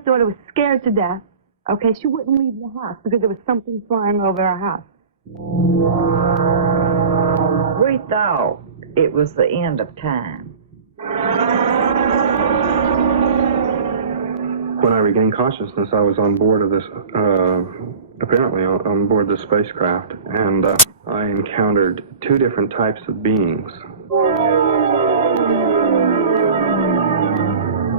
first daughter was scared to death. Okay, she wouldn't leave the house because there was something flying over our house. We thought it was the end of time. When I regained consciousness, I was on board of this, apparently on board the spacecraft, and I encountered two different types of beings.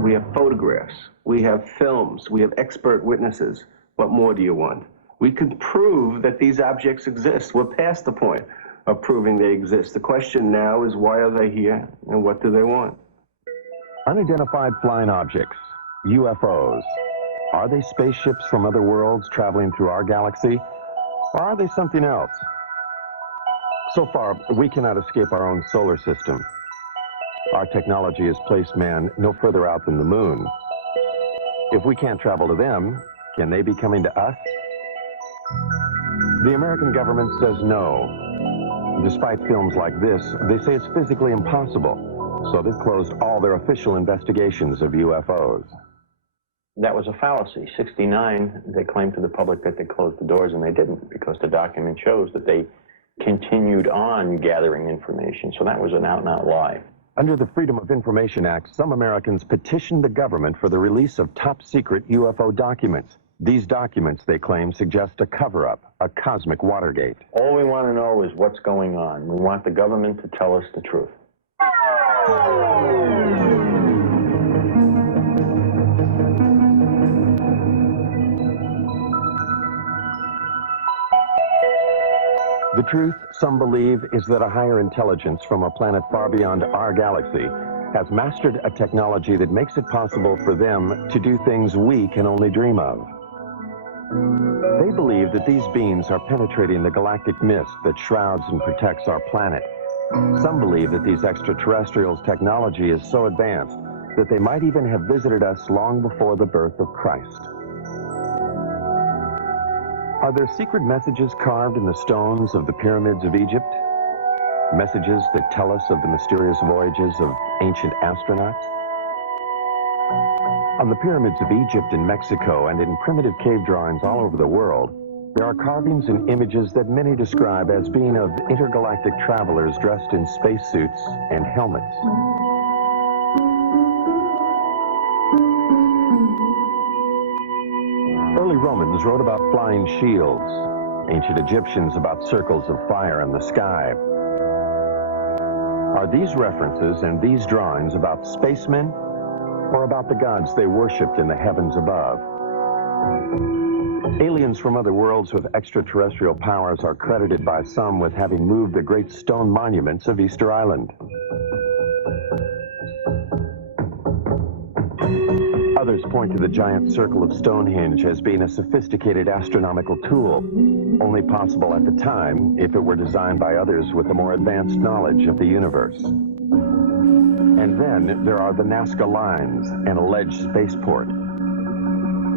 We have photographs, we have films, we have expert witnesses. What more do you want? We could prove that these objects exist. We're past the point of proving they exist. The question now is, why are they here and what do they want? Unidentified flying objects, UFOs. Are they spaceships from other worlds traveling through our galaxy? Or are they something else? So far, we cannot escape our own solar system. Our technology has placed man no further out than the moon. If we can't travel to them, can they be coming to us? The American government says no. Despite films like this, they say it's physically impossible, so they've closed all their official investigations of UFOs. That was a fallacy. 1969, they claimed to the public that they closed the doors, and they didn't, because the document shows that they continued on gathering information. So that was an out-and-out lie. Under the Freedom of Information Act, some Americans petitioned the government for the release of top-secret UFO documents. These documents, they claim, suggest a cover-up, a cosmic Watergate. All we want to know is what's going on. We want the government to tell us the truth. The truth, some believe, is that a higher intelligence from a planet far beyond our galaxy has mastered a technology that makes it possible for them to do things we can only dream of. They believe that these beings are penetrating the galactic mist that shrouds and protects our planet. Some believe that these extraterrestrials' technology is so advanced that they might even have visited us long before the birth of Christ. Are there secret messages carved in the stones of the pyramids of Egypt? Messages that tell us of the mysterious voyages of ancient astronauts? On the pyramids of Egypt and Mexico and in primitive cave drawings all over the world, there are carvings and images that many describe as being of intergalactic travelers dressed in spacesuits and helmets. Early Romans wrote about flying shields, ancient Egyptians about circles of fire in the sky. Are these references and these drawings about spacemen or about the gods they worshipped in the heavens above? Aliens from other worlds with extraterrestrial powers are credited by some with having moved the great stone monuments of Easter Island. Others point to the giant circle of Stonehenge as being a sophisticated astronomical tool, only possible at the time if it were designed by others with a more advanced knowledge of the universe. And then there are the Nazca Lines, an alleged spaceport.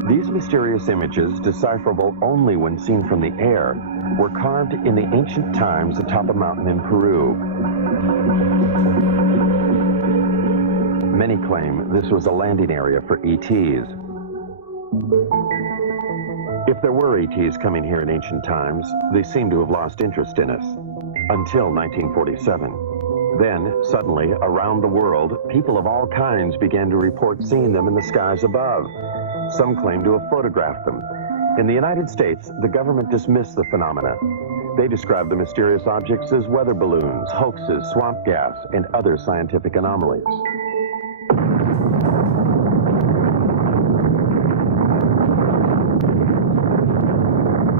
These mysterious images, decipherable only when seen from the air, were carved in the ancient times atop a mountain in Peru. Many claim this was a landing area for ETs. If there were ETs coming here in ancient times, they seem to have lost interest in us, until 1947. Then, suddenly, around the world, people of all kinds began to report seeing them in the skies above. Some claim to have photographed them. In the United States, the government dismissed the phenomena. They described the mysterious objects as weather balloons, hoaxes, swamp gas, and other scientific anomalies.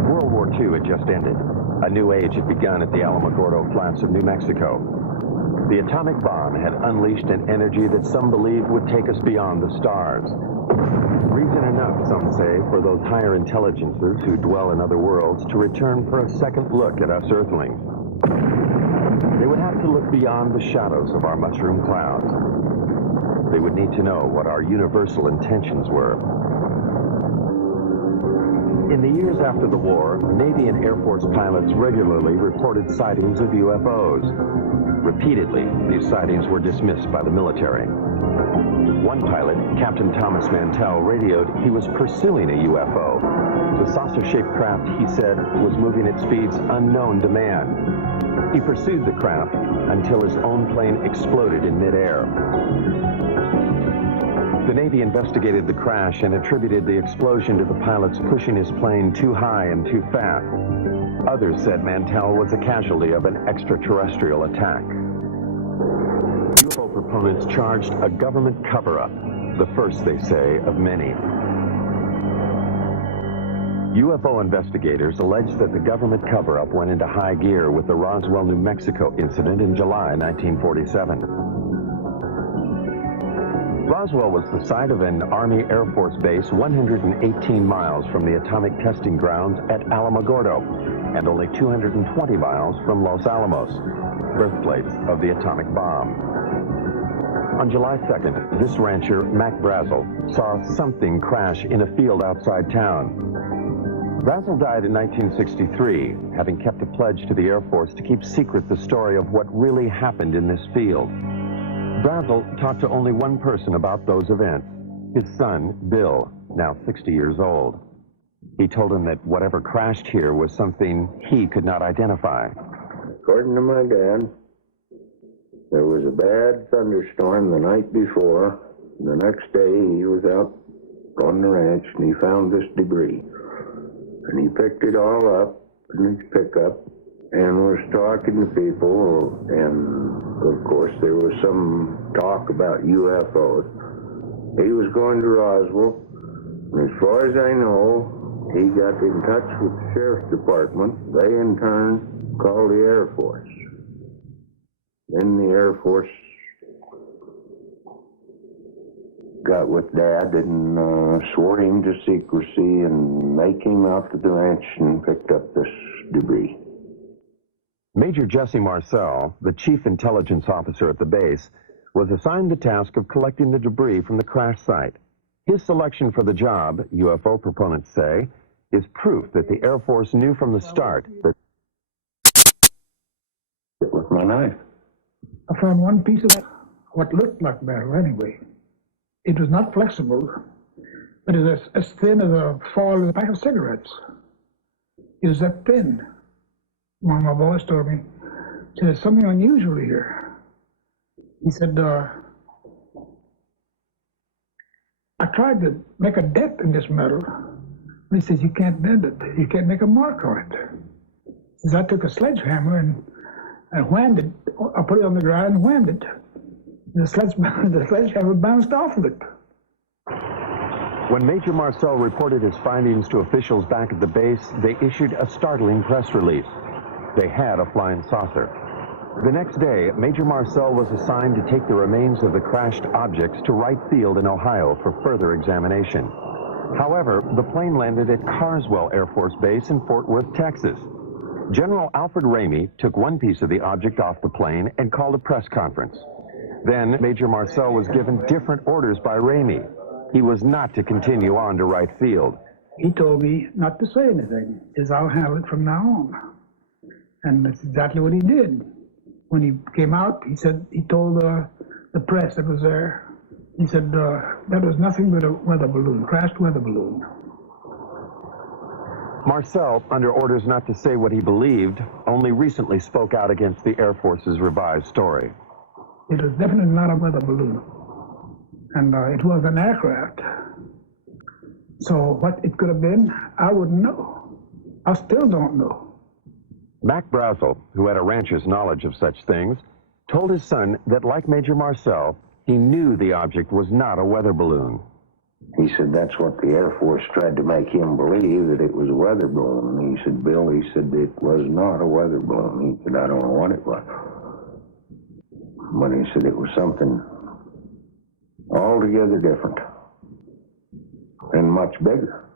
World War II had just ended. A new age had begun at the Alamogordo Flats of New Mexico. The atomic bomb had unleashed an energy that some believed would take us beyond the stars. Reason enough, some say, for those higher intelligences who dwell in other worlds to return for a second look at us Earthlings. They would have to look beyond the shadows of our mushroom clouds. They would need to know what our universal intentions were. In the years after the war, Navy and Air Force pilots regularly reported sightings of UFOs. repeatedly, these sightings were dismissed by the military. One pilot, Captain Thomas Mantell, radioed he was pursuing a UFO. The saucer-shaped craft, he said, was moving at speeds unknown to man. He pursued the craft until his own plane exploded in midair. The Navy investigated the crash and attributed the explosion to the pilots pushing his plane too high and too fast. Others said Mantell was a casualty of an extraterrestrial attack. UFO proponents charged a government cover-up, the first, they say, of many. UFO investigators allege that the government cover-up went into high gear with the Roswell, New Mexico incident in July 1947. Roswell was the site of an Army Air Force base 118 miles from the atomic testing grounds at Alamogordo and only 220 miles from Los Alamos, birthplace of the atomic bomb. On July 2nd, this rancher, Mac Brazel, saw something crash in a field outside town. Brazel died in 1963, having kept a pledge to the Air Force to keep secret the story of what really happened in this field. Brazel talked to only one person about those events, his son, Bill, now 60 years old. He told him that whatever crashed here was something he could not identify. According to my dad, there was a bad thunderstorm the night before. The next day he was out on the ranch and he found this debris. And he picked it all up in his pickup and was talking to people, and of course there was some talk about UFOs. He was going to Roswell, and as far as I know, he got in touch with the Sheriff's Department. They in turn called the Air Force. Then the Air Force got with Dad and swore him to secrecy, and they came out to the ranch and picked up this debris. Major Jesse Marcel, the chief intelligence officer at the base, was assigned the task of collecting the debris from the crash site. His selection for the job, UFO proponents say, is proof that the Air Force knew from the start that It was my knife. I found one piece of what looked like metal anyway. It was not flexible, but it was as thin as a foil in a pack of cigarettes. It was that thin. One of my boys told me, there's something unusual here. He said, I tried to make a dent in this metal. And he says, you can't bend it. You can't make a mark on it. He says, I took a sledgehammer and whammed it. I put it on the ground and whammed it. The sledgehammer bounced off of it. when Major Marcel reported his findings to officials back at the base, they issued a startling press release. They had a flying saucer. The next day, Major Marcel was assigned to take the remains of the crashed objects to Wright Field in Ohio for further examination. However, the plane landed at Carswell Air Force Base in Fort Worth, Texas. General Alfred Ramey took one piece of the object off the plane and called a press conference. Then Major Marcel was given different orders by Ramey. He was not to continue on to Wright Field. He told me not to say anything. He says, I'll handle it from now on. And that's exactly what he did. When he came out, he said, he told the press that was there, he said, that was nothing but a weather balloon, crashed weather balloon. Marcel, under orders not to say what he believed, only recently spoke out against the Air Force's revised story. It was definitely not a weather balloon. And it was an aircraft. So what it could have been, I wouldn't know. I still don't know. Mac Brazel, who had a rancher's knowledge of such things, told his son that, like Major Marcel, he knew the object was not a weather balloon. He said that's what the Air Force tried to make him believe, that it was a weather balloon. And he said, Bill, he said it was not a weather balloon. He said, I don't know what it was. But he said it was something altogether different and much bigger.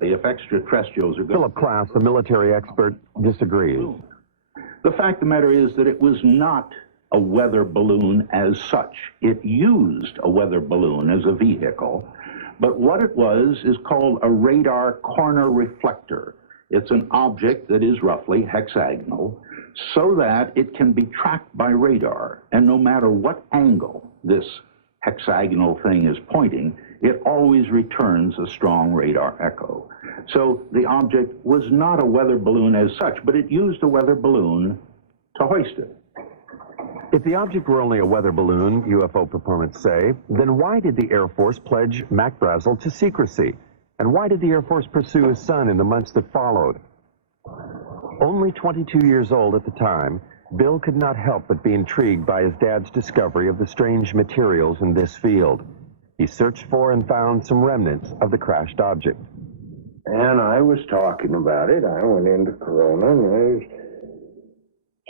If extraterrestrials are going... Philip Klass, a military expert, disagrees. The fact of the matter is that it was not a weather balloon as such. It used a weather balloon as a vehicle, but what it was is called a radar corner reflector. It's an object that is roughly hexagonal, so that it can be tracked by radar. And no matter what angle this hexagonal thing is pointing, it always returns a strong radar echo. So the object was not a weather balloon as such, but it used a weather balloon to hoist it. If the object were only a weather balloon, UFO proponents say, then why did the Air Force pledge Mac Brazel to secrecy? And why did the Air Force pursue his son in the months that followed? Only 22 years old at the time, Bill could not help but be intrigued by his dad's discovery of the strange materials in this field. He searched for and found some remnants of the crashed object. And I was talking about it. I went into Corona, and I was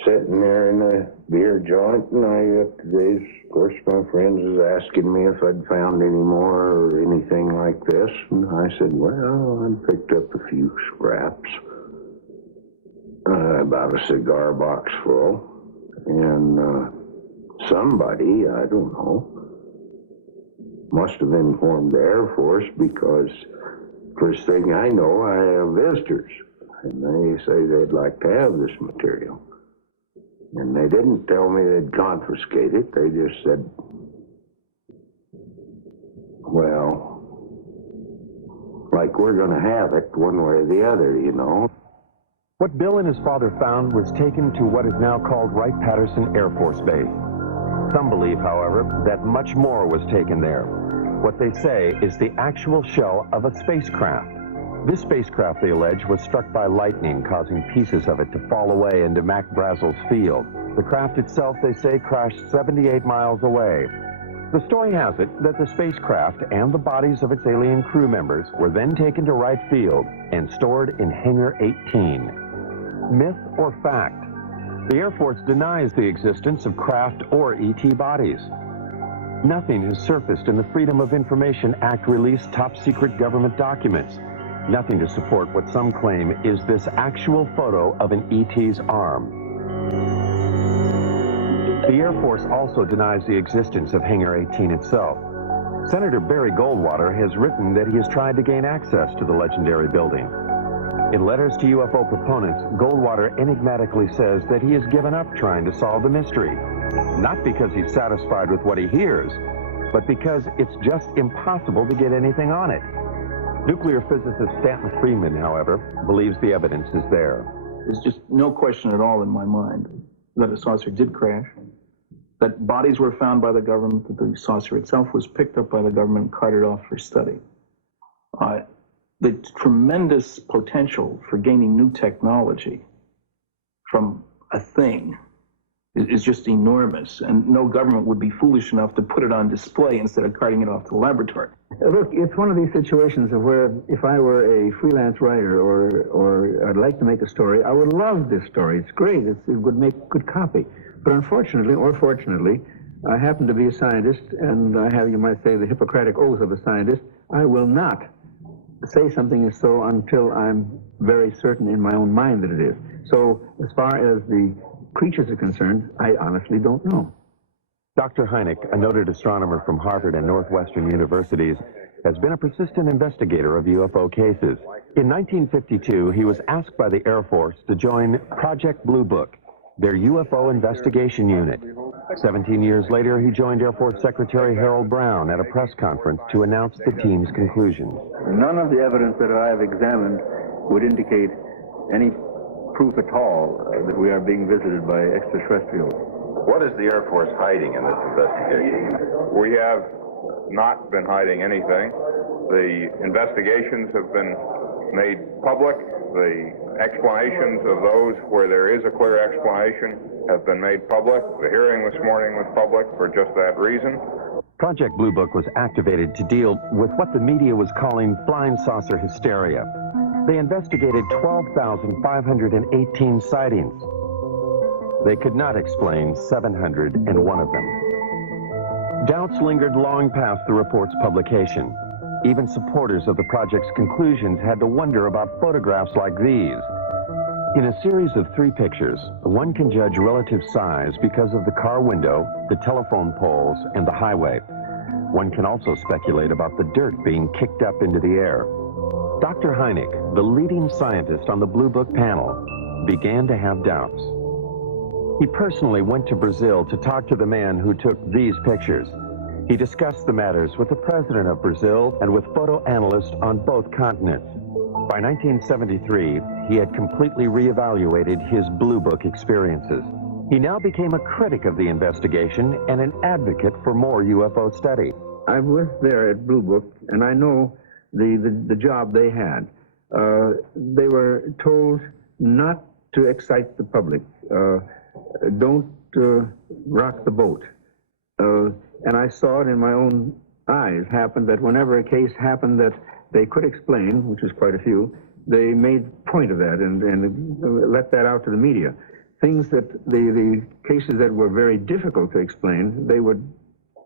sitting there in a beer joint, and of course, my friends was asking me if I'd found any more or anything like this, and I said, well, I picked up a few scraps, about a cigar box full, and somebody, I don't know, must have informed the Air Force, because first thing I know, I have visitors, and they say they'd like to have this material. And they didn't tell me they'd confiscate it. They just said, well, like we're going to have it one way or the other, you know. What Bill and his father found was taken to what is now called Wright-Patterson Air Force Base. Some believe, however, that much more was taken there. What they say is the actual shell of a spacecraft. This spacecraft, they allege, was struck by lightning, causing pieces of it to fall away into Mac Brazel's field. The craft itself, they say, crashed 78 miles away. The story has it that the spacecraft and the bodies of its alien crew members were then taken to Wright Field and stored in Hangar 18. Myth or fact? The Air Force denies the existence of craft or ET bodies. Nothing has surfaced in the Freedom of Information Act released top-secret government documents. Nothing to support what some claim is this actual photo of an ET's arm. The Air Force also denies the existence of Hangar 18 itself. Senator Barry Goldwater has written that he has tried to gain access to the legendary building. In letters to UFO proponents, Goldwater enigmatically says that he has given up trying to solve the mystery. Not because he's satisfied with what he hears, but because it's just impossible to get anything on it. Nuclear physicist Stanton Friedman, however, believes the evidence is there. There's just no question at all in my mind that a saucer did crash, that bodies were found by the government, that the saucer itself was picked up by the government and carted off for study. The tremendous potential for gaining new technology from a thing is just enormous, and no government would be foolish enough to put it on display instead of carting it off to the laboratory. Look, it's one of these situations of where if I were a freelance writer or I'd like to make a story, I would love this story. It's great. It would make good copy. But unfortunately, or fortunately, I happen to be a scientist, and I have, you might say, the Hippocratic oath of a scientist. I will not say something is so until I'm very certain in my own mind that it is. So as far as the creatures are concerned, I honestly don't know. Dr. Hynek, a noted astronomer from Harvard and Northwestern universities, has been a persistent investigator of UFO cases. In 1952, he was asked by the Air Force to join Project Blue Book, their UFO investigation unit. 17 years later, he joined Air Force Secretary Harold Brown at a press conference to announce the team's conclusions. None of the evidence that I have examined would indicate any proof at all that we are being visited by extraterrestrials. What is the Air Force hiding in this investigation? We have not been hiding anything. The investigations have been made public. The explanations of those where there is a clear explanation have been made public. The hearing this morning was public for just that reason. Project Blue Book was activated to deal with what the media was calling flying saucer hysteria. They investigated 12,518 sightings. They could not explain 701 of them. Doubts lingered long past the report's publication. Even supporters of the project's conclusions had to wonder about photographs like these. In a series of 3 pictures, one can judge relative size because of the car window, the telephone poles, and the highway. One can also speculate about the dirt being kicked up into the air. Dr. Hynek, the leading scientist on the Blue Book panel, began to have doubts. He personally went to Brazil to talk to the man who took these pictures. He discussed the matters with the president of Brazil and with photo analysts on both continents. By 1973, he had completely reevaluated his Blue Book experiences. He now became a critic of the investigation and an advocate for more UFO study. I was there at Blue Book, and I know the job they had. They were told not to excite the public. Don't rock the boat. And I saw it in my own eyes happen that whenever a case happened that they could explain, which was quite a few, they made point of that and let that out to the media. Things that the cases that were very difficult to explain, they would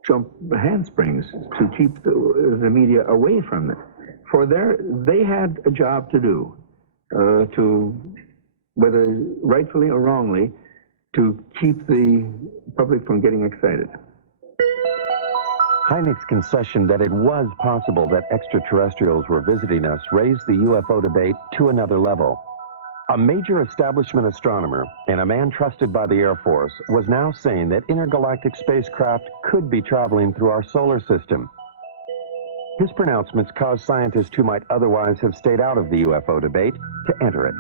jump handsprings to keep the media away from it. For they had a job to do, to, whether rightfully or wrongly, to keep the public from getting excited. Hynek's concession that it was possible that extraterrestrials were visiting us raised the UFO debate to another level. A major establishment astronomer and a man trusted by the Air Force was now saying that intergalactic spacecraft could be traveling through our solar system. His pronouncements caused scientists who might otherwise have stayed out of the UFO debate to enter it.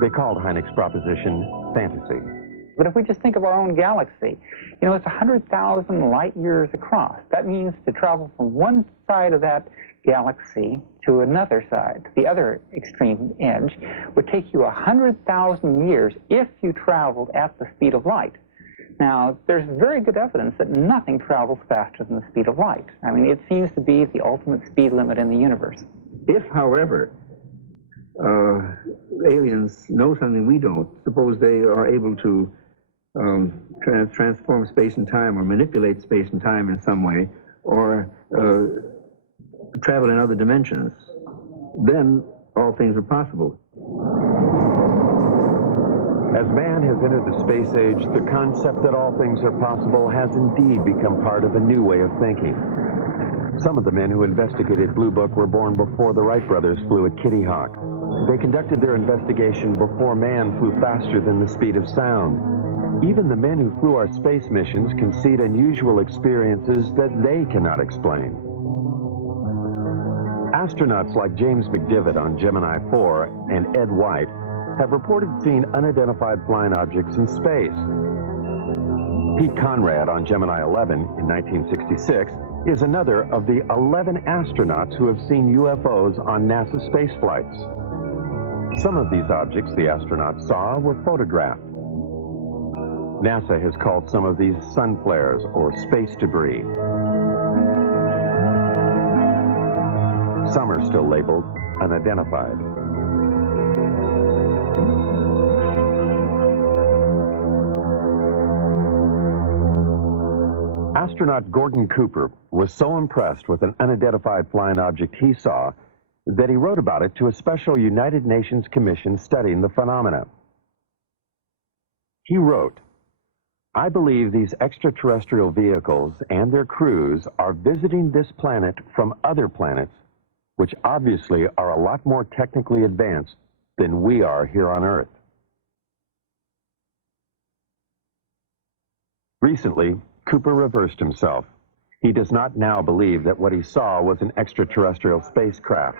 They called Hynek's proposition fantasy. But if we just think of our own galaxy, you know, it's 100,000 light years across. That means to travel from one side of that galaxy to another side, the other extreme edge, would take you 100,000 years if you traveled at the speed of light. Now, there's very good evidence that nothing travels faster than the speed of light. I mean, it seems to be the ultimate speed limit in the universe. If, however, aliens know something we don't, suppose they are able to transform space and time or manipulate space and time in some way, or travel in other dimensions, then all things are possible. As man has entered the space age, the concept that all things are possible has indeed become part of a new way of thinking. Some of the men who investigated Blue Book were born before the Wright brothers flew at Kitty Hawk. They conducted their investigation before man flew faster than the speed of sound. Even the men who flew our space missions concede unusual experiences that they cannot explain. Astronauts like James McDivitt on Gemini 4 and Ed White have reported seeing unidentified flying objects in space. Pete Conrad on Gemini 11 in 1966 is another of the 11 astronauts who have seen UFOs on NASA space flights. Some of these objects the astronauts saw were photographed. NASA has called some of these sun flares or space debris. Some are still labeled unidentified. Astronaut Gordon Cooper was so impressed with an unidentified flying object he saw that he wrote about it to a special United Nations commission studying the phenomena. He wrote, "I believe these extraterrestrial vehicles and their crews are visiting this planet from other planets, which obviously are a lot more technically advanced than we are here on Earth." Recently, Cooper reversed himself. He does not now believe that what he saw was an extraterrestrial spacecraft.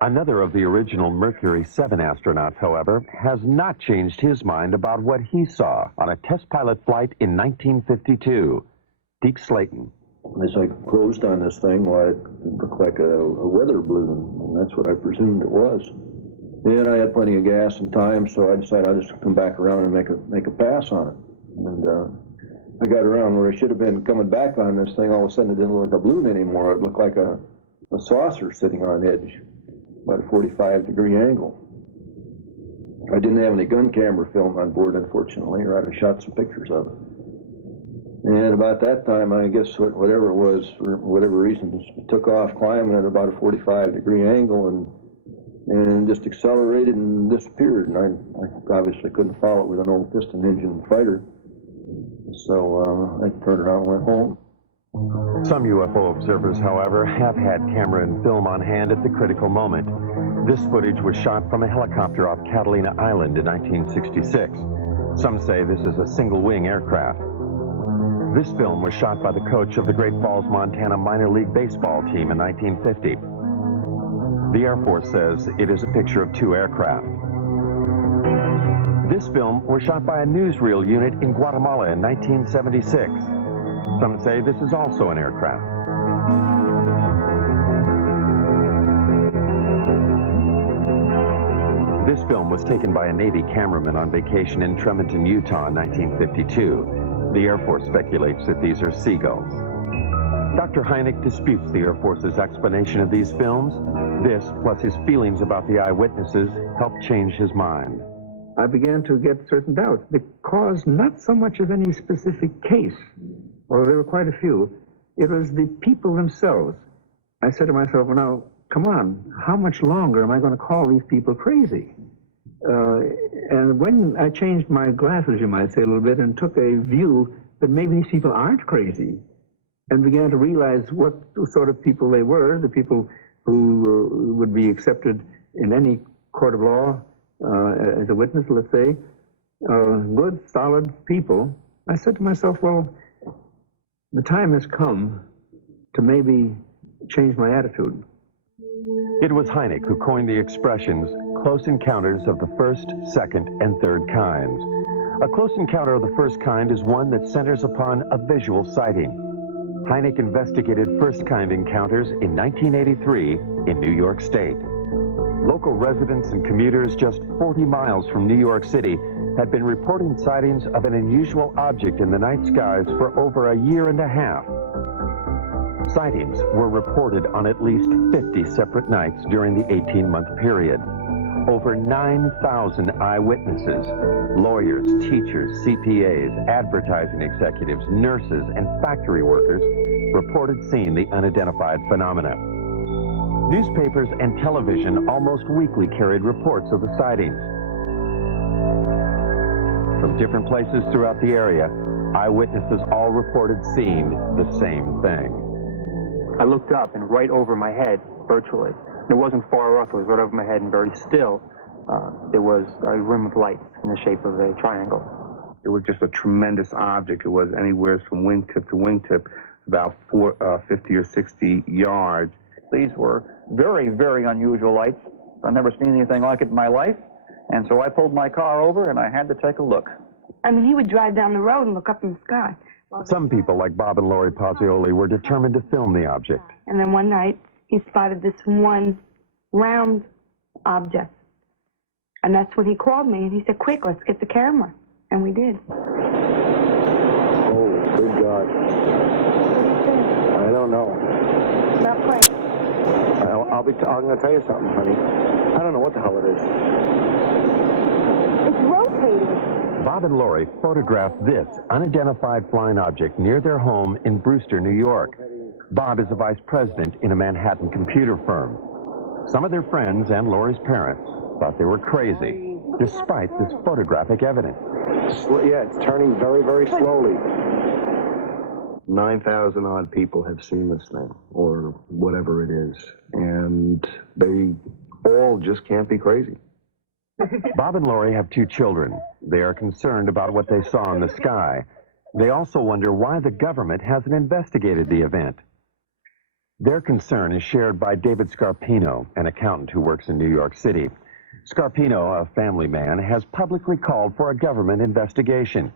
Another of the original Mercury 7 astronauts, however, has not changed his mind about what he saw on a test pilot flight in 1952. Deke Slayton. As I closed on this thing, well, it looked like a weather balloon, and that's what I presumed it was. And I had plenty of gas and time, so I decided I'd just come back around and make a pass on it. And I got around where I should have been coming back on this thing. All of a sudden, it didn't look like a balloon anymore. It looked like a saucer sitting on edge, about a 45-degree angle. I didn't have any gun camera film on board, unfortunately, or I'd have shot some pictures of it. And about that time, I guess whatever it was, for whatever reason, it took off climbing at about a 45-degree angle and just accelerated and disappeared. And I obviously couldn't follow it with an old piston engine fighter. So I turned around and went home. Some UFO observers, however, have had camera and film on hand at the critical moment. This footage was shot from a helicopter off Catalina Island in 1966. Some say this is a single-wing aircraft. This film was shot by the coach of the Great Falls, Montana minor league baseball team in 1950. The Air Force says it is a picture of two aircraft. This film was shot by a newsreel unit in Guatemala in 1976. Some say this is also an aircraft. This film was taken by a Navy cameraman on vacation in Tremonton, Utah in 1952. The Air Force speculates that these are seagulls. Dr. Hynek disputes the Air Force's explanation of these films. This, plus his feelings about the eyewitnesses, helped change his mind. I began to get certain doubts because not so much of any specific case, although there were quite a few, it was the people themselves. I said to myself, well, now, come on, how much longer am I going to call these people crazy? And when I changed my glasses, you might say, a little bit, and took a view that maybe these people aren't crazy, and began to realize what sort of people they were, the people who would be accepted in any court of law as a witness, let's say, good, solid people, I said to myself, well, the time has come to maybe change my attitude. It was Hynek who coined the expressions close encounters of the first, second, and third kinds. A close encounter of the first kind is one that centers upon a visual sighting. Hynek investigated first-kind encounters in 1983 in New York State. Local residents and commuters just 40 miles from New York City had been reporting sightings of an unusual object in the night skies for over a year and a half. Sightings were reported on at least 50 separate nights during the 18-month period. Over 9,000 eyewitnesses, lawyers, teachers, CPAs, advertising executives, nurses, and factory workers reported seeing the unidentified phenomena. Newspapers and television almost weekly carried reports of the sightings. From different places throughout the area, eyewitnesses all reported seeing the same thing. I looked up, and right over my head, virtually, and it wasn't far off, it was right over my head and very still, there was a rim of light in the shape of a triangle. It was just a tremendous object. It was anywhere from wingtip to wingtip, about 50 or 60 yards. These were very, very unusual lights. I've never seen anything like it in my life, and so I pulled my car over, and I had to take a look. I mean, he would drive down the road and look up in the sky. Some people, like Bob and Lori Pozzioli, were determined to film the object. And then one night, he spotted this one round object. And that's when he called me, and he said, quick, let's get the camera. And we did. Oh, good God. I don't know. Not quite. I'm going to tell you something, honey. I don't know what the hell it is. It's rotating. Bob and Lori photographed this unidentified flying object near their home in Brewster, New York. Bob is a vice president in a Manhattan computer firm. Some of their friends and Lori's parents thought they were crazy, despite this photographic evidence. Yeah, it's turning very, very slowly. 9,000 odd people have seen this thing, or whatever it is, and they all just can't be crazy. Bob and Lori have two children. They are concerned about what they saw in the sky. They also wonder why the government hasn't investigated the event. Their concern is shared by David Scarpino, an accountant who works in New York City. Scarpino, a family man, has publicly called for a government investigation.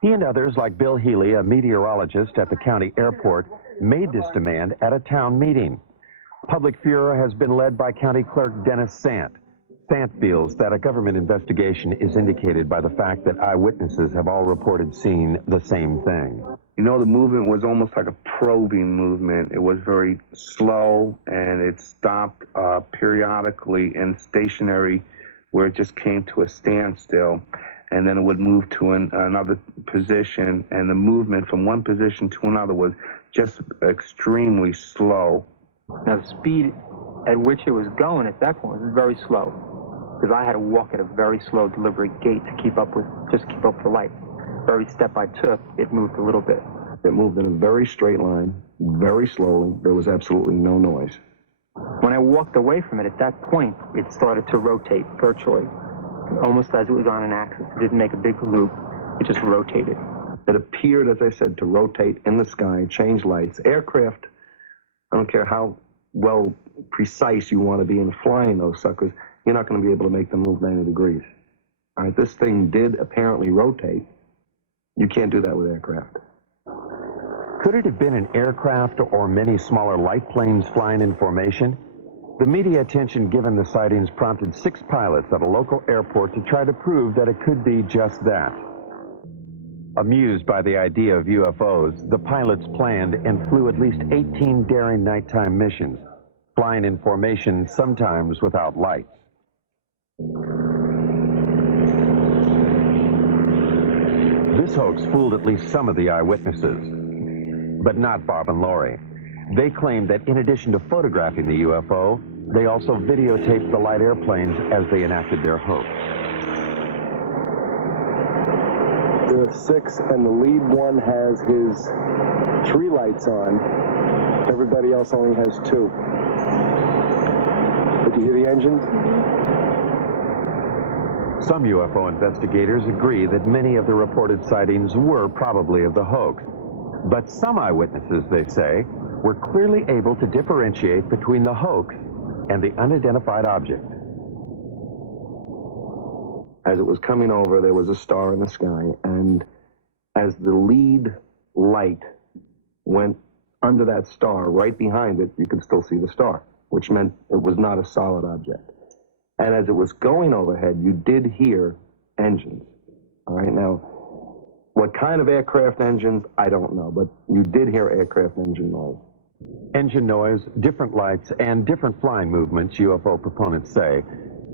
He and others, like Bill Healy, a meteorologist at the county airport, made this demand at a town meeting. Public furor has been led by County Clerk Dennis Sant. Sant feels that a government investigation is indicated by the fact that eyewitnesses have all reported seeing the same thing. You know, the movement was almost like a probing movement. It was very slow, and it stopped periodically and stationary, where it just came to a standstill, and then it would move to another position, and the movement from one position to another was just extremely slow. Now, the speed at which it was going at that point was very slow, because I had to walk at a very slow, deliberate gait to keep up with the lights. Every step I took, it moved a little bit. It moved in a very straight line, very slowly. There was absolutely no noise. When I walked away from it, at that point, it started to rotate virtually. almost as it was on an axis. It didn't make a big loop. It just rotated. It appeared, as I said, to rotate in the sky, change lights. Aircraft, I don't care how well precise you want to be in flying those suckers, you're not going to be able to make them move 90 degrees. All right, this thing did apparently rotate. You can't do that with aircraft. Could it have been an aircraft or many smaller light planes flying in formation? The media attention given the sightings prompted 6 pilots at a local airport to try to prove that it could be just that. Amused by the idea of UFOs, the pilots planned and flew at least 18 daring nighttime missions, flying in formation, sometimes without lights. This hoax fooled at least some of the eyewitnesses, but not Bob and Lori. They claimed that in addition to photographing the UFO, they also videotaped the light airplanes as they enacted their hoax. There are 6, and the lead one has his 3 lights on. Everybody else only has 2. Did you hear the engines? Some UFO investigators agree that many of the reported sightings were probably of the hoax. But some eyewitnesses, they say, were clearly able to differentiate between the hoax and the unidentified object. As it was coming over, there was a star in the sky, and as the lead light went under that star, right behind it, you could still see the star, which meant it was not a solid object. And as it was going overhead, you did hear engines. All right, now, what kind of aircraft engines, I don't know, but you did hear aircraft engine noise. Engine noise, different lights, and different flying movements, UFO proponents say,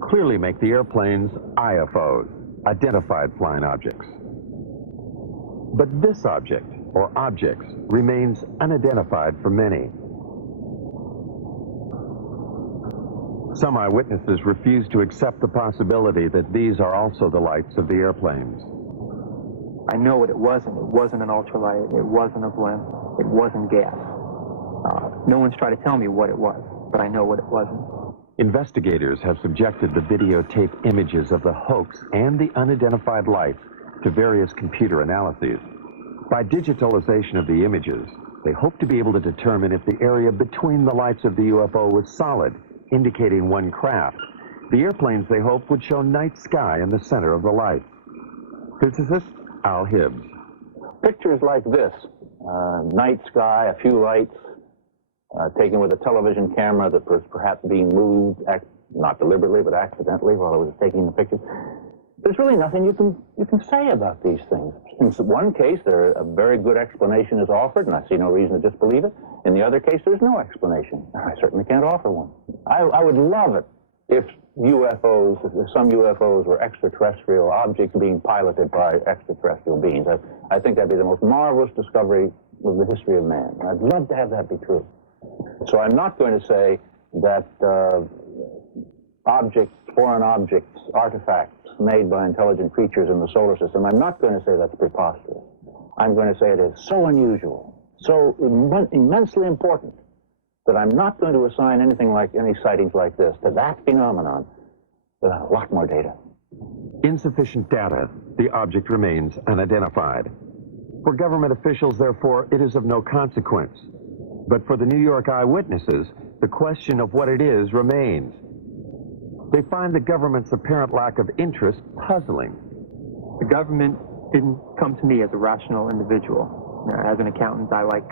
clearly make the airplanes IFOs, identified flying objects. But this object, or objects, remains unidentified for many. Some eyewitnesses refuse to accept the possibility that these are also the lights of the airplanes. I know what it wasn't. It wasn't an ultralight. It wasn't a blimp. It wasn't gas. No one's tried to tell me what it was, but I know what it wasn't. Investigators have subjected the videotape images of the hoax and the unidentified lights to various computer analyses. By digitalization of the images, they hope to be able to determine if the area between the lights of the UFO was solid, indicating one craft. The airplanes, they hope, would show night sky in the center of the lights. Physicist Al Hibbs. Pictures like this, night sky, a few lights, taken with a television camera that was perhaps being moved, not deliberately, but accidentally while I was taking the pictures. There's really nothing you can say about these things. In one case, a very good explanation is offered, and I see no reason to disbelieve it. In the other case, there's no explanation. I certainly can't offer one. I would love it if some UFOs were extraterrestrial objects being piloted by extraterrestrial beings. I think that'd be the most marvelous discovery of the history of man. I'd love to have that be true. So I'm not going to say that foreign objects, artifacts made by intelligent creatures in the solar system, I'm not going to say that's preposterous. I'm going to say it is so unusual, so immensely important, that I'm not going to assign any sightings like this to that phenomenon without a lot more data. Insufficient data, the object remains unidentified. For government officials, therefore, it is of no consequence. But for the New York eyewitnesses, the question of what it is remains. They find the government's apparent lack of interest puzzling. The government didn't come to me as a rational individual. As an accountant, I like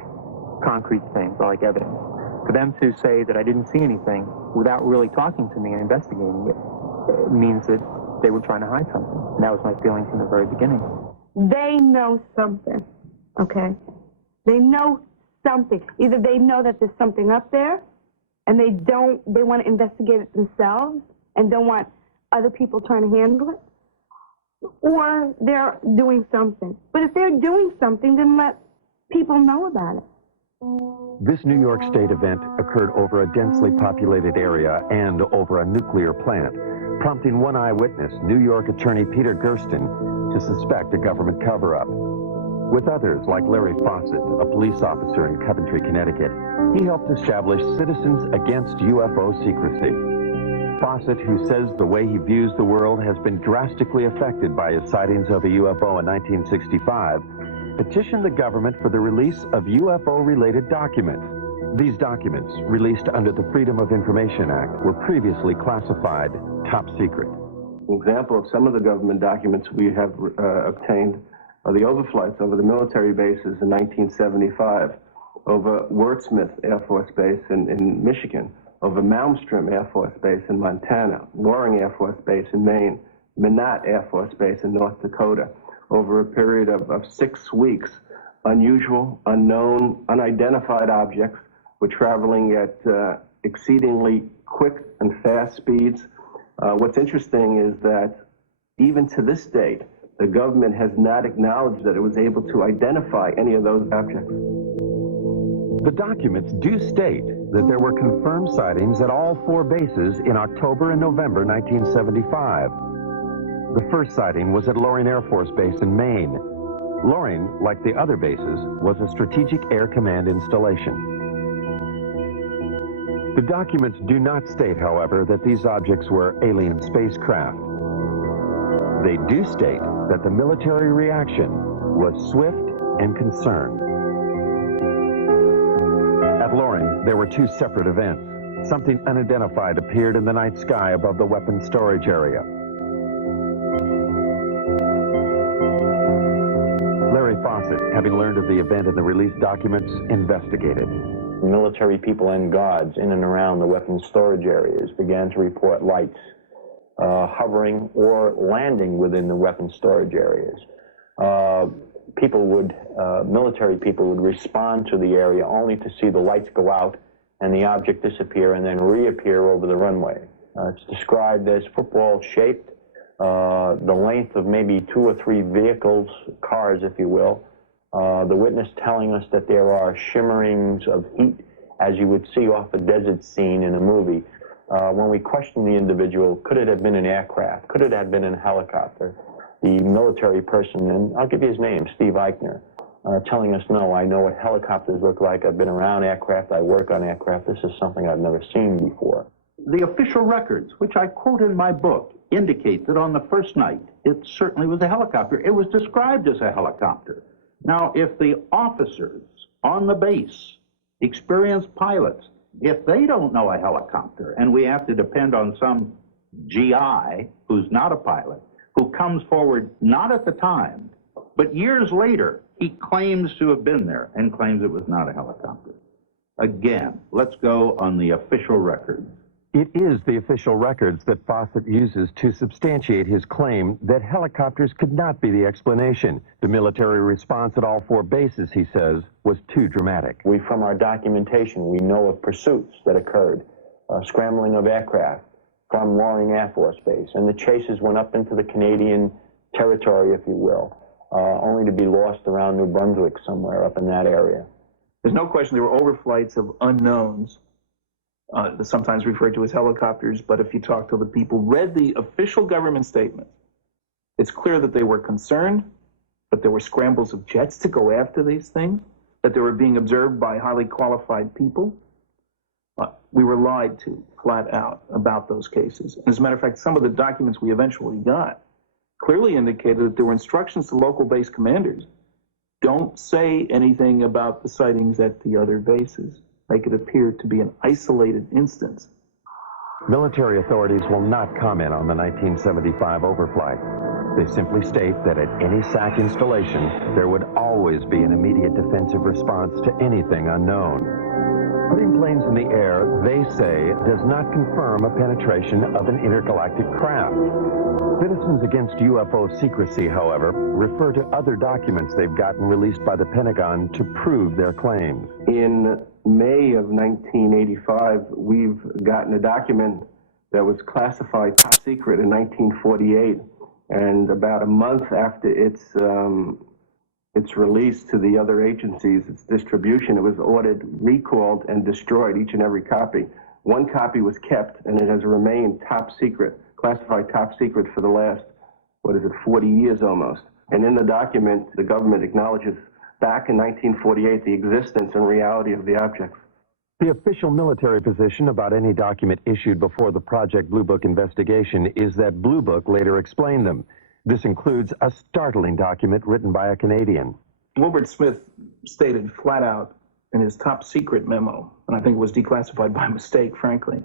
concrete things. I like evidence. For them to say that I didn't see anything without really talking to me and investigating it means that they were trying to hide something. And that was my feeling from the very beginning. They know something, okay? They know something. Either they know that there's something up there, and they want to investigate it themselves and don't want other people trying to handle it, or they're doing something. But if they're doing something, then let people know about it. This New York State event occurred over a densely populated area and over a nuclear plant, prompting one eyewitness, New York attorney Peter Gersten, to suspect a government cover-up. With others, like Larry Fawcett, a police officer in Coventry, Connecticut, he helped establish Citizens Against UFO Secrecy. Fawcett, who says the way he views the world has been drastically affected by his sightings of a UFO in 1965, petitioned the government for the release of UFO-related documents. These documents, released under the Freedom of Information Act, were previously classified top secret. An example of some of the government documents we have obtained are the overflights over the military bases in 1975, over Wurtsmith Air Force Base in Michigan, over Malmstrom Air Force Base in Montana, Loring Air Force Base in Maine, Minot Air Force Base in North Dakota. Over a period of 6 weeks, unusual, unknown, unidentified objects were traveling at exceedingly quick and fast speeds. What's interesting is that even to this date, the government has not acknowledged that it was able to identify any of those objects. The documents do state that there were confirmed sightings at all 4 bases in October and November 1975. The first sighting was at Loring Air Force Base in Maine. Loring, like the other bases, was a Strategic Air Command installation. The documents do not state, however, that these objects were alien spacecraft. They do state that the military reaction was swift and concerned. At Loring, there were 2 separate events. Something unidentified appeared in the night sky above the weapons storage area. Larry Fawcett, having learned of the event in the released documents, investigated. Military people and guards in and around the weapons storage areas began to report lights hovering or landing within the weapons storage areas. Military people would respond to the area only to see the lights go out and the object disappear and then reappear over the runway. It's described as football-shaped, the length of maybe 2 or 3 vehicles, cars, if you will. The witness telling us that there are shimmerings of heat, as you would see off a desert scene in a movie. When we questioned the individual, could it have been an aircraft? Could it have been a helicopter? The military person, and I'll give you his name, Steve Eichner, telling us, no, I know what helicopters look like. I've been around aircraft. I work on aircraft. This is something I've never seen before. The official records, which I quote in my book, indicate that on the first night, it certainly was a helicopter. It was described as a helicopter. Now, if the officers on the base, experienced pilots, if they don't know a helicopter, and we have to depend on some GI who's not a pilot, who comes forward not at the time, but years later, he claims to have been there and claims it was not a helicopter. Again, let's go on the official records. It is the official records that Fawcett uses to substantiate his claim that helicopters could not be the explanation. The military response at all 4 bases, he says, was too dramatic. From our documentation, we know of pursuits that occurred, scrambling of aircraft from Loring Air Force Base, and the chases went up into the Canadian territory, if you will, only to be lost around New Brunswick somewhere up in that area. There's no question there were overflights of unknowns, sometimes referred to as helicopters, but if you talk to the people, read the official government statements, it's clear that they were concerned, that there were scrambles of jets to go after these things, that they were being observed by highly qualified people. We were lied to, flat out, about those cases. As a matter of fact, some of the documents we eventually got clearly indicated that there were instructions to local base commanders. Don't say anything about the sightings at the other bases. Make it appear to be an isolated instance. Military authorities will not comment on the 1975 overflight. They simply state that at any SAC installation, there would always be an immediate defensive response to anything unknown. Putting planes in the air, they say, does not confirm a penetration of an intergalactic craft. Citizens Against UFO Secrecy, however, refer to other documents they've gotten released by the Pentagon to prove their claims. In May of 1985, we've gotten a document that was classified top secret in 1948, and about a month after its release to the other agencies, its distribution, it was ordered, recalled, and destroyed, each and every copy. One copy was kept, and it has remained top secret, classified top secret for the last, 40 years almost. And in the document, the government acknowledges back in 1948 the existence and reality of the objects. The official military position about any document issued before the Project Blue Book investigation is that Blue Book later explained them. This includes a startling document written by a Canadian. Wilbert Smith stated flat out in his top secret memo, and I think it was declassified by mistake, frankly,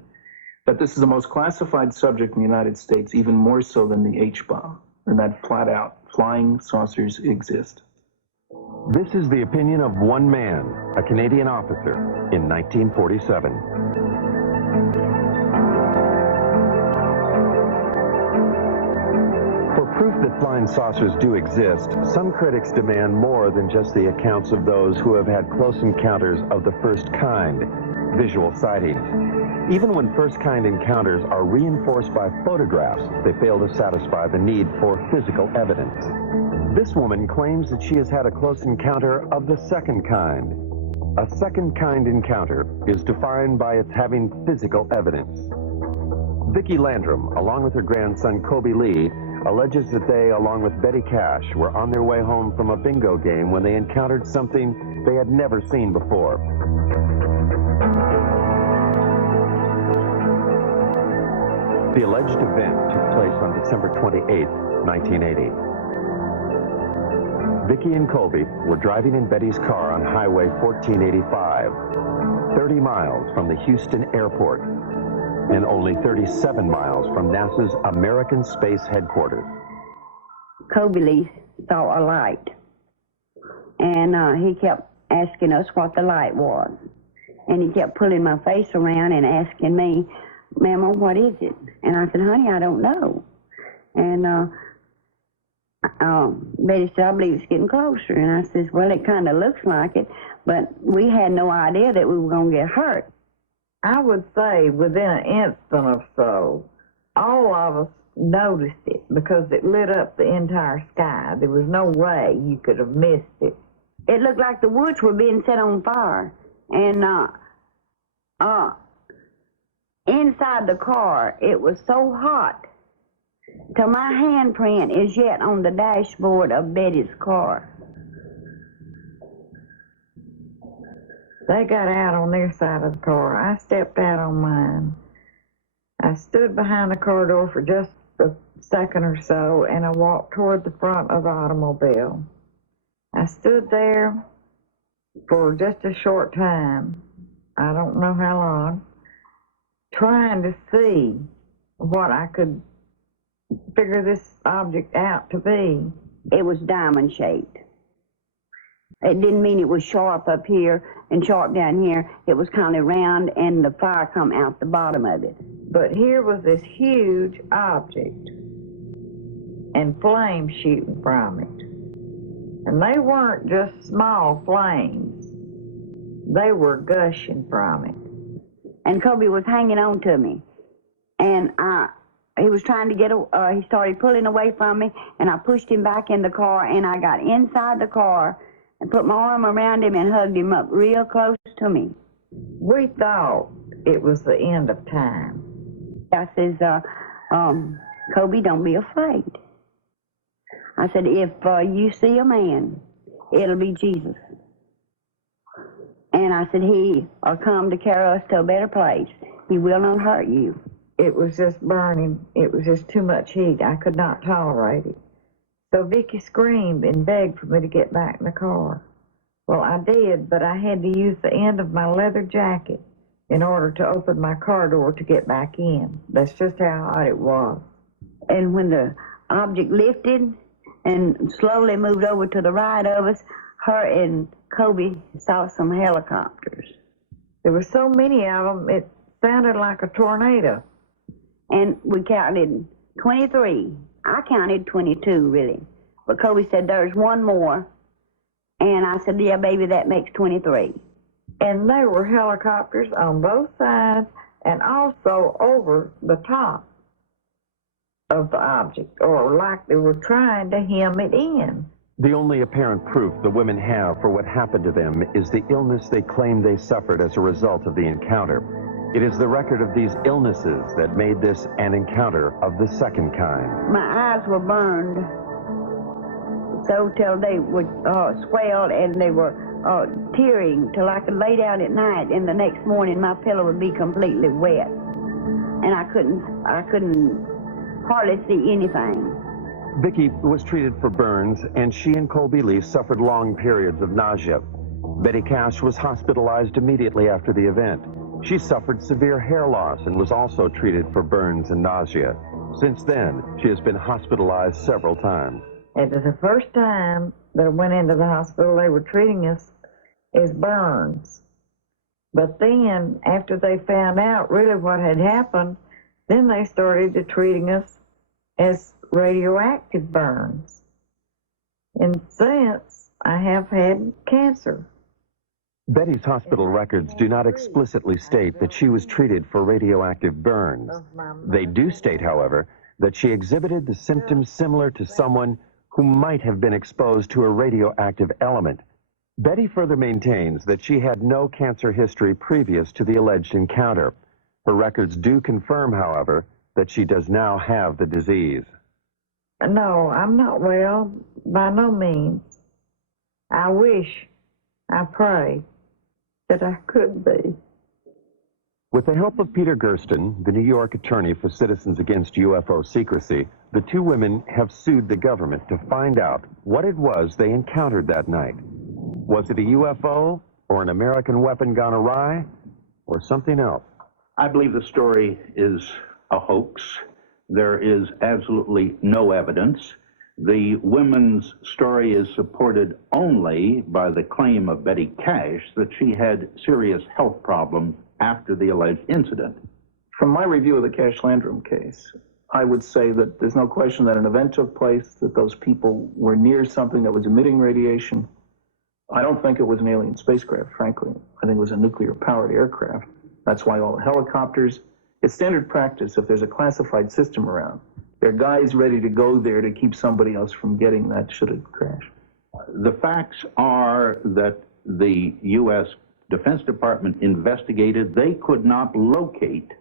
that this is the most classified subject in the United States, even more so than the H-bomb, and that flat out, flying saucers exist. This is the opinion of one man, a Canadian officer, in 1947. For proof that flying saucers do exist, some critics demand more than just the accounts of those who have had close encounters of the first kind, visual sightings. Even when first-kind encounters are reinforced by photographs, they fail to satisfy the need for physical evidence. This woman claims that she has had a close encounter of the second kind. A second-kind encounter is defined by its having physical evidence. Vicki Landrum, along with her grandson Kobe Lee, alleges that they, along with Betty Cash, were on their way home from a bingo game when they encountered something they had never seen before. The alleged event took place on December 28, 1980. Vicki and Colby were driving in Betty's car on Highway 1485, 30 miles from the Houston airport, and only 37 miles from NASA's American Space Headquarters. Kobe Lee saw a light, and he kept asking us what the light was. And he kept pulling my face around and asking me, "Mama, what is it?" And I said, "Honey, I don't know." And Betty said, "I believe it's getting closer." And I said, "Well, it kind of looks like it," but we had no idea that we were going to get hurt. I would say within an instant or so, all of us noticed it because it lit up the entire sky. There was no way you could have missed it. It looked like the woods were being set on fire. And inside the car, it was so hot till my handprint is yet on the dashboard of Betty's car. They got out on their side of the car. I stepped out on mine. I stood behind the car door for just a second or so, and I walked toward the front of the automobile. I stood there for just a short time, I don't know how long, trying to see what I could figure this object out to be. It was diamond-shaped. It didn't mean it was sharp up here and sharp down here. It was kind of round, and the fire come out the bottom of it. But here was this huge object and flames shooting from it. And they weren't just small flames. They were gushing from it. And Kobe was hanging on to me. And he was trying to get, he started pulling away from me, and I pushed him back in the car, and I got inside the car and put my arm around him and hugged him up real close to me. We thought it was the end of time. I says, Kobe, don't be afraid. I said, if you see a man, it'll be Jesus. And I said, he will come to carry us to a better place. He will not hurt you. It was just burning. It was just too much heat. I could not tolerate it. So Vicki screamed and begged for me to get back in the car. Well, I did, but I had to use the end of my leather jacket in order to open my car door to get back in. That's just how hot it was. And when the object lifted and slowly moved over to the right of us, her and Kobe saw some helicopters. There were so many of them, it sounded like a tornado. And we counted 23. I counted 22, really. But Kobe said, there's one more. And I said, yeah, baby, that makes 23. And there were helicopters on both sides and also over the top of the object, or like they were trying to hem it in. The only apparent proof the women have for what happened to them is the illness they claim they suffered as a result of the encounter. It is the record of these illnesses that made this an encounter of the second kind. My eyes were burned so till they were swelled, and they were tearing till I could lay down at night, and the next morning my pillow would be completely wet, and I couldn't hardly see anything. Vicki was treated for burns, and she and Colby Lee suffered long periods of nausea. Betty Cash was hospitalized immediately after the event. She suffered severe hair loss and was also treated for burns and nausea. Since then, she has been hospitalized several times. It was the first time that I went into the hospital. They were treating us as burns. But then, after they found out really what had happened, then they started treating us as radioactive burns. And since, I have had cancer. Betty's hospital records do not explicitly state that she was treated for radioactive burns. They do state, however, that she exhibited the symptoms similar to someone who might have been exposed to a radioactive element. Betty further maintains that she had no cancer history previous to the alleged encounter. Her records do confirm, however, that she does now have the disease. No, I'm not well, by no means. I wish, I pray, that I could be. With the help of Peter Gersten, the New York attorney for Citizens Against UFO Secrecy, the two women have sued the government to find out what it was they encountered that night. Was it a UFO, or an American weapon gone awry, or something else? I believe the story is a hoax. There is absolutely no evidence. The women's story is supported only by the claim of Betty Cash that she had serious health problems after the alleged incident. From my review of the Cash Landrum case, I would say that there's no question that an event took place, that those people were near something that was emitting radiation. I don't think it was an alien spacecraft, frankly. I think it was a nuclear-powered aircraft. That's why all the helicopters, it's standard practice if there's a classified system around. There are guys ready to go there to keep somebody else from getting that should it crash. The facts are that the U.S. Defense Department investigated. They could not locate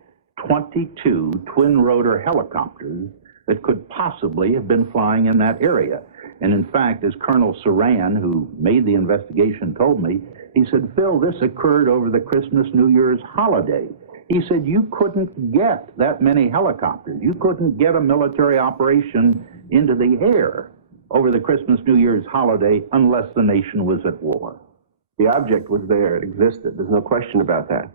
22 twin-rotor helicopters that could possibly have been flying in that area. And in fact, as Colonel Saran, who made the investigation, told me, he said, Phil, this occurred over the Christmas, New Year's holiday. He said, you couldn't get that many helicopters. You couldn't get a military operation into the air over the Christmas, New Year's holiday unless the nation was at war. The object was there. It existed. There's no question about that.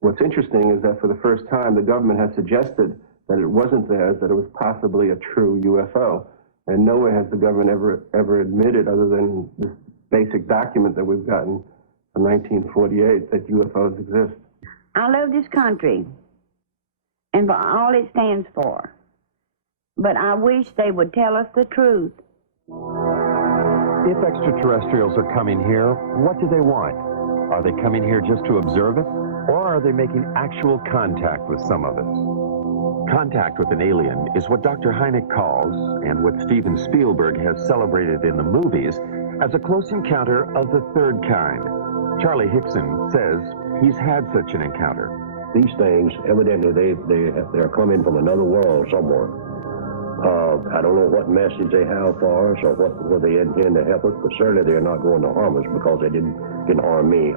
What's interesting is that for the first time, the government has suggested that it wasn't theirs, that it was possibly a true UFO. And nowhere has the government ever admitted, other than this basic document that we've gotten from 1948, that UFOs exist. I love this country and for all it stands for, but I wish they would tell us the truth. If extraterrestrials are coming here, what do they want? Are they coming here just to observe us, or are they making actual contact with some of us? Contact with an alien is what Dr. Hynek calls, and what Steven Spielberg has celebrated in the movies, as a close encounter of the third kind. Charlie Hickson says he's had such an encounter. These things, evidently, they're coming from another world somewhere. I don't know what message they have for us or what they intend to help us, but certainly they're not going to harm us because they didn't harm me.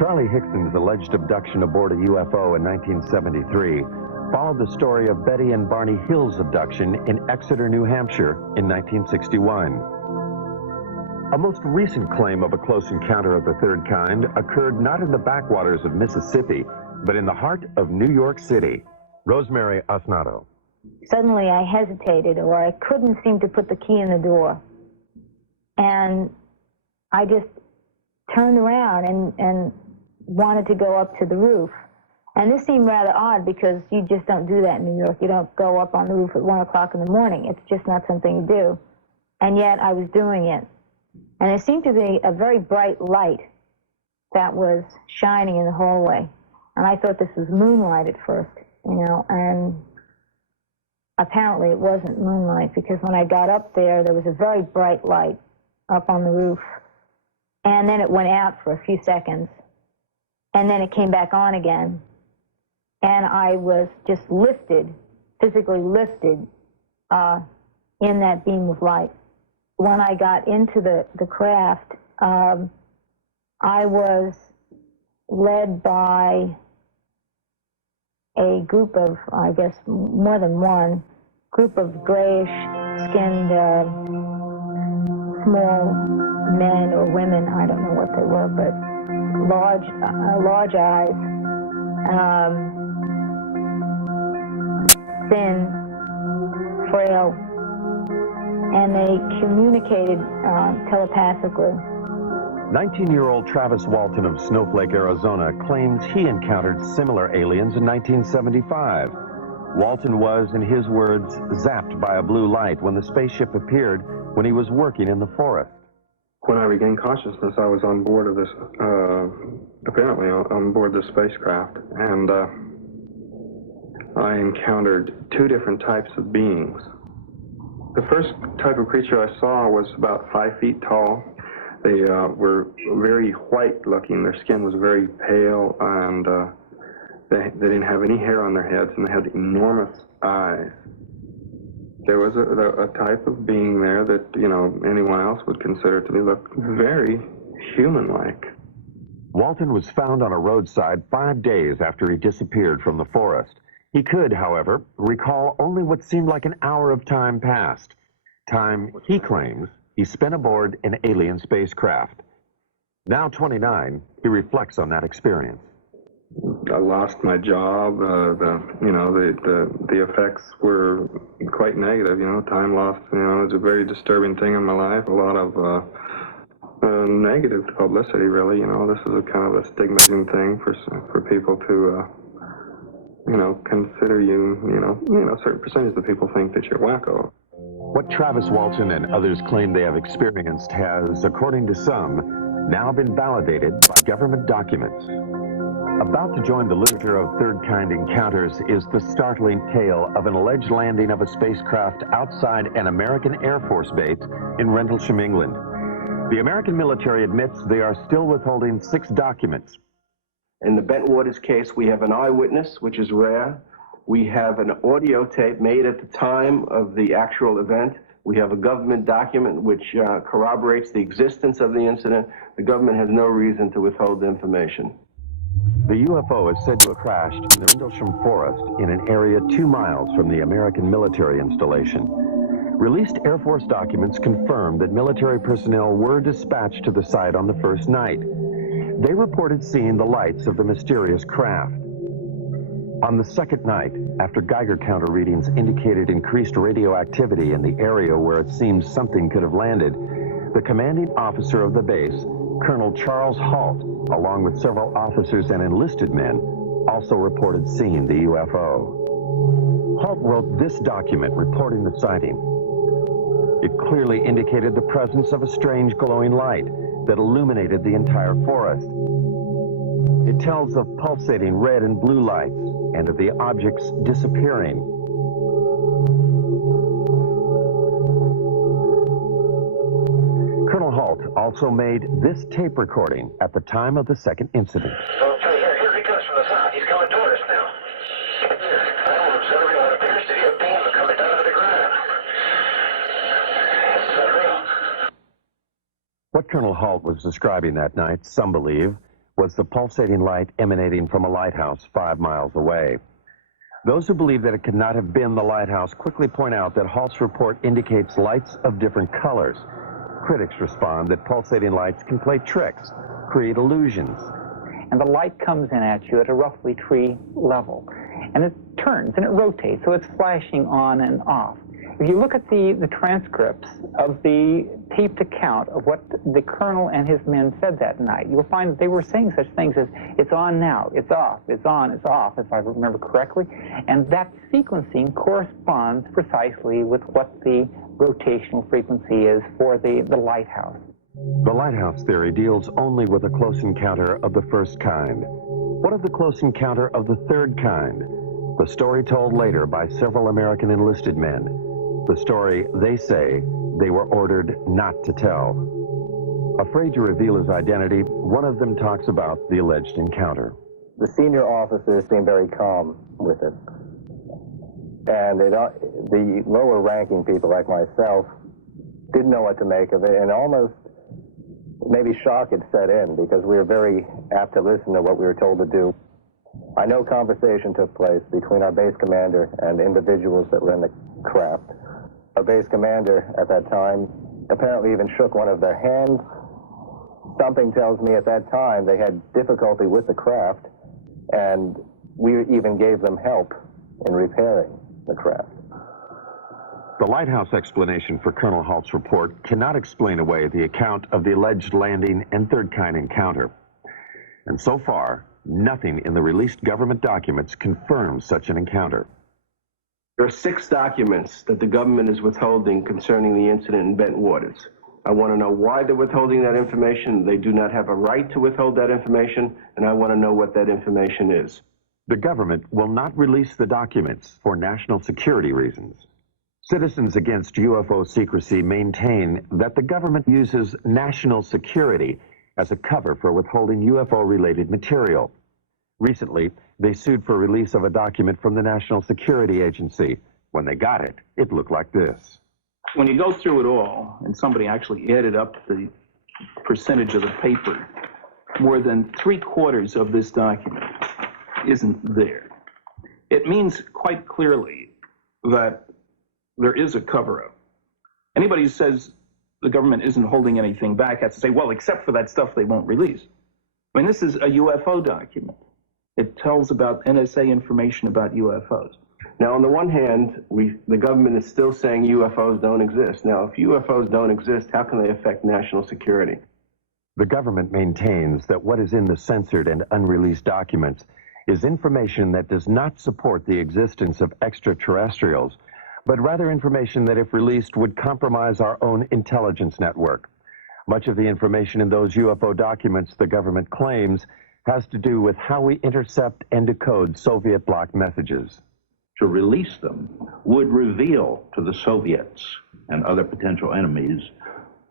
Charlie Hickson's alleged abduction aboard a UFO in 1973 followed the story of Betty and Barney Hill's abduction in Exeter, New Hampshire in 1961. A most recent claim of a close encounter of the third kind occurred not in the backwaters of Mississippi, but in the heart of New York City. Rosemary Osnato. Suddenly I hesitated, or I couldn't seem to put the key in the door. And I just turned around and wanted to go up to the roof. And this seemed rather odd because you just don't do that in New York. You don't go up on the roof at 1 o'clock in the morning. It's just not something you do. And yet I was doing it. And it seemed to be a very bright light that was shining in the hallway. And I thought this was moonlight at first, you know, and apparently it wasn't moonlight because when I got up there, there was a very bright light up on the roof. And then it went out for a few seconds. And then it came back on again. And I was just lifted, physically lifted, in that beam of light. When I got into the craft, I was led by a group of, I guess, more than one, group of grayish-skinned, small men or women, I don't know what they were, but large eyes, thin, frail, and they communicated telepathically. 19-year-old Travis Walton of Snowflake, Arizona, claims he encountered similar aliens in 1975. Walton was, in his words, zapped by a blue light when the spaceship appeared when he was working in the forest. When I regained consciousness, I was on board of this, apparently on board this spacecraft, and I encountered two different types of beings. The first type of creature I saw was about 5 feet tall. They were very white-looking. Their skin was very pale, and they didn't have any hair on their heads, and they had enormous eyes. There was a type of being there that, you know, anyone else would consider to be look very human-like. Walton was found on a roadside 5 days after he disappeared from the forest. He could, however, recall only what seemed like an hour of time passed. Time, he claims, he spent aboard an alien spacecraft. Now 29, he reflects on that experience. I lost my job. The effects were quite negative. You know, time lost. You know, it's a very disturbing thing in my life. A lot of negative publicity, really. You know, this is a kind of a stigmatizing thing for people to, consider you. A certain percentage of people think that you're wacko. What Travis Walton and others claim they have experienced has, according to some, now been validated by government documents. About to join the literature of third-kind encounters is the startling tale of an alleged landing of a spacecraft outside an American Air Force base in Rendlesham, England. The American military admits they are still withholding 6 documents. In the Bentwaters case, we have an eyewitness, which is rare. We have an audio tape made at the time of the actual event. We have a government document which corroborates the existence of the incident. The government has no reason to withhold the information. The UFO is said to have crashed in the Rendlesham Forest in an area 2 miles from the American military installation. Released Air Force documents confirm that military personnel were dispatched to the site on the first night. They reported seeing the lights of the mysterious craft. On the second night, after Geiger counter readings indicated increased radioactivity in the area where it seems something could have landed, the commanding officer of the base, Colonel Charles Halt, along with several officers and enlisted men, also reported seeing the UFO. Halt wrote this document reporting the sighting. It clearly indicated the presence of a strange glowing light that illuminated the entire forest. It tells of pulsating red and blue lights and of the objects disappearing. Colonel Halt also made this tape recording at the time of the second incident. Okay, here he comes from the south. He's coming toward us now. I'm observing what appears to be a beam coming down to the ground. This is unreal. What Colonel Halt was describing that night, some believe, was the pulsating light emanating from a lighthouse 5 miles away. Those who believe that it could not have been the lighthouse quickly point out that Halt's report indicates lights of different colors. Critics respond that pulsating lights can play tricks, create illusions. And the light comes in at you at a roughly tree level. And it turns and it rotates, so it's flashing on and off. If you look at the transcripts of the taped account of what the colonel and his men said that night, you'll find that they were saying such things as, it's on now, it's off, it's on, it's off, if I remember correctly. And that sequencing corresponds precisely with what the rotational frequency is for the lighthouse. The lighthouse theory deals only with a close encounter of the first kind. What of the close encounter of the third kind? The story told later by several American enlisted men. The story, they say, they were ordered not to tell. Afraid to reveal his identity, one of them talks about the alleged encounter. The senior officers seemed very calm with it. And the lower ranking people like myself didn't know what to make of it, and almost maybe shock had set in because we were very apt to listen to what we were told to do. I know conversation took place between our base commander and individuals that were in the craft. Our base commander at that time apparently even shook one of their hands. Something tells me at that time they had difficulty with the craft, and we even gave them help in repairing the craft. The Lighthouse explanation for Colonel Halt's report cannot explain away the account of the alleged landing and third-kind encounter. And so far, nothing in the released government documents confirms such an encounter. There are 6 documents that the government is withholding concerning the incident in Bent Waters. I want to know why they're withholding that information. They do not have a right to withhold that information, and I want to know what that information is. The government will not release the documents for national security reasons. Citizens Against UFO Secrecy maintain that the government uses national security as a cover for withholding UFO-related material. Recently, they sued for release of a document from the National Security Agency. When they got it, it looked like this. When you go through it all, and somebody actually added up the percentage of the paper, more than 3/4 of this document isn't there. It means quite clearly that there is a cover-up. Anybody who says the government isn't holding anything back has to say, well, except for that stuff they won't release. I mean, this is a UFO document. It tells about NSA information about UFOs. Now, on the one hand, the government is still saying UFOs don't exist. Now, if UFOs don't exist, how can they affect national security? The government maintains that what is in the censored and unreleased documents is information that does not support the existence of extraterrestrials, but rather information that, if released, would compromise our own intelligence network. Much of the information in those UFO documents, the government claims, has to do with how we intercept and decode Soviet bloc messages. To release them would reveal to the Soviets and other potential enemies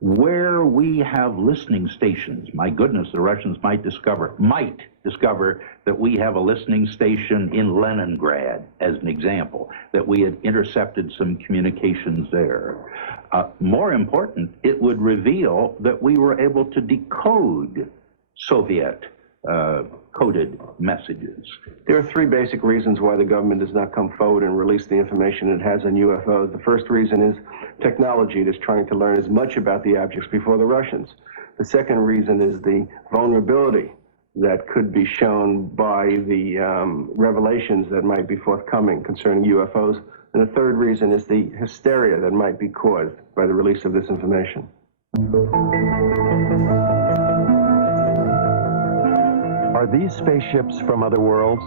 where we have listening stations. My goodness, the Russians might discover that we have a listening station in Leningrad, as an example, that we had intercepted some communications there. More important, it would reveal that we were able to decode Soviet coded messages. There are 3 basic reasons why the government does not come forward and release the information it has on UFOs. The first reason is technology. It is trying to learn as much about the objects before the Russians. The second reason is the vulnerability that could be shown by the revelations that might be forthcoming concerning UFOs. And the third reason is the hysteria that might be caused by the release of this information. Are these spaceships from other worlds?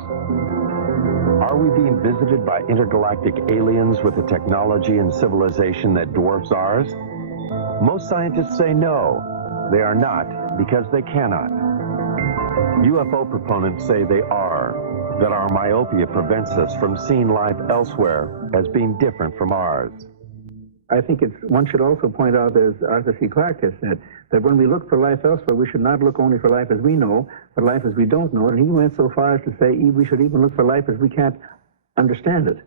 Are we being visited by intergalactic aliens with a technology and civilization that dwarfs ours? Most scientists say no, they are not, because they cannot. UFO proponents say they are, that our myopia prevents us from seeing life elsewhere as being different from ours. I think one should also point out, as Arthur C. Clarke has said, that when we look for life elsewhere, we should not look only for life as we know, but life as we don't know. And he went so far as to say we should even look for life as we can't understand it.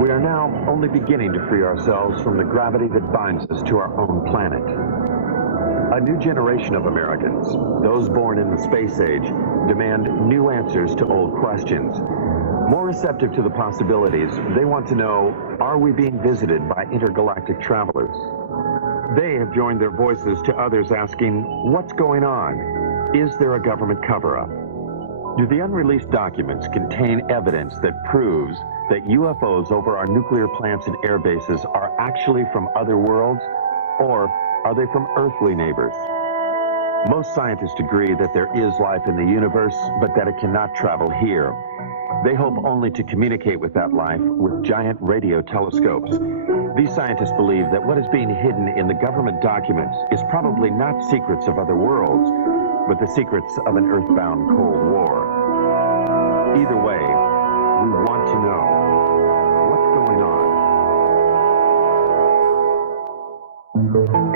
We are now only beginning to free ourselves from the gravity that binds us to our own planet. A new generation of Americans, those born in the space age, demand new answers to old questions. More receptive to the possibilities, they want to know, are we being visited by intergalactic travelers? They have joined their voices to others asking, what's going on? Is there a government cover-up? Do the unreleased documents contain evidence that proves that UFOs over our nuclear plants and air bases are actually from other worlds, or are they from earthly neighbors? Most scientists agree that there is life in the universe, but that it cannot travel here. They hope only to communicate with that life with giant radio telescopes. These scientists believe that what is being hidden in the government documents is probably not secrets of other worlds, but the secrets of an earthbound Cold War. Either way, we want to know what's going on.